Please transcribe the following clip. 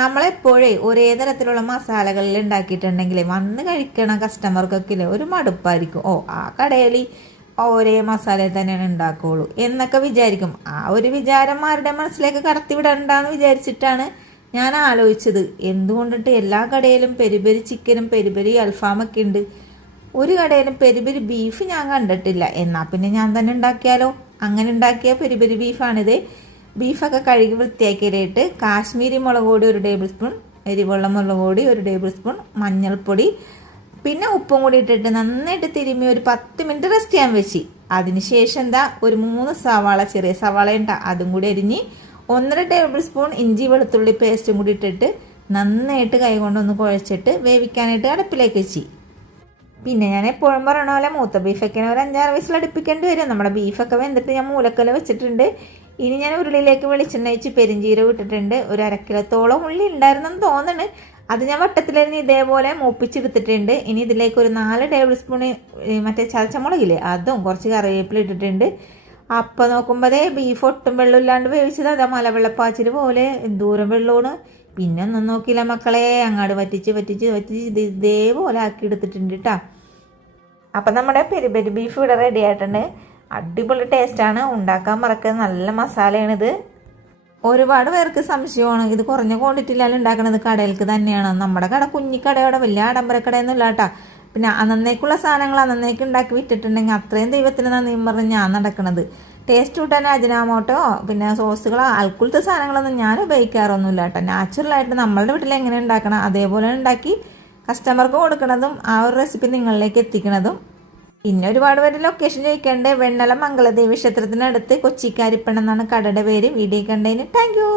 നമ്മളെപ്പോഴേ ഒരേ തരത്തിലുള്ള മസാലകളിൽ ഉണ്ടാക്കിയിട്ടുണ്ടെങ്കിൽ വന്ന് കഴിക്കണ കസ്റ്റമർക്കൊക്കെ ഒരു മടുപ്പായിരിക്കും. ആ കടയിൽ ഒരേ മസാല തന്നെയാണ് ഉണ്ടാക്കുകയുള്ളൂ എന്നൊക്കെ വിചാരിക്കും. ആ ഒരു വിചാരം ആരുടെ മനസ്സിലേക്ക് കടത്തിവിടണ്ടെന്ന് വിചാരിച്ചിട്ടാണ് ഞാൻ ആലോചിച്ചത്. എന്തുകൊണ്ടിട്ട് എല്ലാ കടയിലും പെരിപെരി ചിക്കനും പെരിപെരി അൽഫാമൊക്കെ ഉണ്ട്, ഒരു കടയിലും പെരിപെരി ബീഫ് ഞാൻ കണ്ടിട്ടില്ല. എന്നാൽ പിന്നെ ഞാൻ തന്നെ ഉണ്ടാക്കിയാലോ. അങ്ങനെ ഉണ്ടാക്കിയ പെരിപെരി ബീഫാണിത്. ബീഫൊക്കെ കഴുകി വൃത്തിയാക്കിയിട്ട് കാശ്മീരി മുളക് പൊടി 1 ടേബിൾ സ്പൂൺ, എരിവെള്ള മുളക് പൊടി 1 ടേബിൾ സ്പൂൺ, മഞ്ഞൾപ്പൊടി, പിന്നെ ഉപ്പും കൂടി ഇട്ടിട്ട് നന്നായിട്ട് തിരുമ്മി ഒരു 10 മിനിറ്റ് റെസ്റ്റ് ചെയ്യാൻ വെച്ച്. അതിനുശേഷം ഒരു 3 സവാള, ചെറിയ സവാള ഉണ്ടാ അതും കൂടി അരിഞ്ഞ് 1.5 ടേബിൾ സ്പൂൺ ഇഞ്ചി വെളുത്തുള്ളി പേസ്റ്റും കൂടി ഇട്ടിട്ട് നന്നായിട്ട് കൈ കൊണ്ടൊന്ന് കുഴച്ചിട്ട് വേവിക്കാനായിട്ട് അടുപ്പിലേക്ക് വെച്ച്. പിന്നെ ഞാൻ എപ്പോഴും പറയണ പോലെ മൂത്ത ബീഫൊക്കെ ഒരു 5-6 വിസിൽ അടുപ്പിക്കേണ്ടി വരും. നമ്മുടെ ബീഫൊക്കെ വെന്തിട്ട് ഞാൻ മൂലക്കല വെച്ചിട്ടുണ്ട്. ഇനി ഞാൻ ഉരുളിയിലേക്ക് വെളിച്ചെണ്ണ വെച്ച് പെരിഞ്ചീരകം ഇട്ടിട്ടുണ്ട്. ഒരു 1/2 കിലോത്തോളം ഉള്ളി ഉണ്ടായിരുന്നെന്ന് തോന്നുന്നു. അത് ഞാൻ വട്ടത്തിലരിഞ്ഞ് ഇതേപോലെ മൂപ്പിച്ചെടുത്തിട്ടുണ്ട്. ഇനി ഇതിലേക്ക് ഒരു 4 ടേബിൾ സ്പൂൺ മറ്റേ ചതച്ചമുളകില്ലേ അതും കുറച്ച് കറിവേപ്പില ഇട്ടിട്ടുണ്ട്. അപ്പം നോക്കുമ്പോൾ ബീഫ് ഒട്ടും വെള്ളമില്ലാണ്ട് വേവിച്ചത് അതാ മലവെള്ളപ്പാച്ചിൽ പോലെ എന്തോരം വെള്ളമാണ്. പിന്നെ ഒന്നും നോക്കിയില്ല മക്കളെ, അങ്ങാട് വറ്റിച്ച് ഇതേപോലെ ആക്കി എടുത്തിട്ടുണ്ട് കേട്ടോ. അപ്പം നമ്മുടെ പെരിപെരി ബീഫ് ഇവിടെ റെഡി ആയിട്ടുണ്ട്. അടിപൊളി ടേസ്റ്റാണ്, ഉണ്ടാക്കാൻ മറക്കുന്നത്. നല്ല മസാലയാണിത്. ഒരുപാട് പേർക്ക് സംശയമാണ് ഇത് കുറഞ്ഞ ക്വാണ്ടിറ്റിയിലാണ് ഉണ്ടാക്കുന്നത്, കടയിലേക്ക് തന്നെയാണ്. നമ്മുടെ കട കുഞ്ഞിക്കടയോടെ വലിയ ആഡംബരക്കടയൊന്നും ഇല്ല കേട്ടോ. പിന്നെ അന്നേക്കുള്ള സാധനങ്ങൾ അന്നേക്ക് ഉണ്ടാക്കി വിറ്റിട്ടുണ്ടെങ്കിൽ അത്രയും ദൈവത്തിന് നന്ദിയും പറഞ്ഞ് ഞാൻ നടക്കണത്. ടേസ്റ്റ് കൂട്ടാൻ അജിനാമോട്ടോ പിന്നെ സോസുകളോ ആൽക്കുലത്തെ സാധനങ്ങളൊന്നും ഞാൻ ഉപയോഗിക്കാറൊന്നുമില്ല കേട്ടോ. നാച്ചുറലായിട്ട് നമ്മളുടെ വീട്ടിൽ എങ്ങനെ ഉണ്ടാക്കണം അതേപോലെ ഉണ്ടാക്കി കസ്റ്റമർക്ക് കൊടുക്കണതും ആ ഒരു റെസിപ്പി നിങ്ങളിലേക്ക് എത്തിക്കണതും. പിന്നെ ഒരുപാട് പേര് ലൊക്കേഷൻ ചോദിക്കേണ്ടത് വെണ്ണല മംഗളദേവി ക്ഷേത്രത്തിനടുത്ത് കൊച്ചിക്കാരിപ്പണം എന്നാണ് കടയുടെ പേര്. വീഡിയോ കണ്ടതിന് താങ്ക് യു.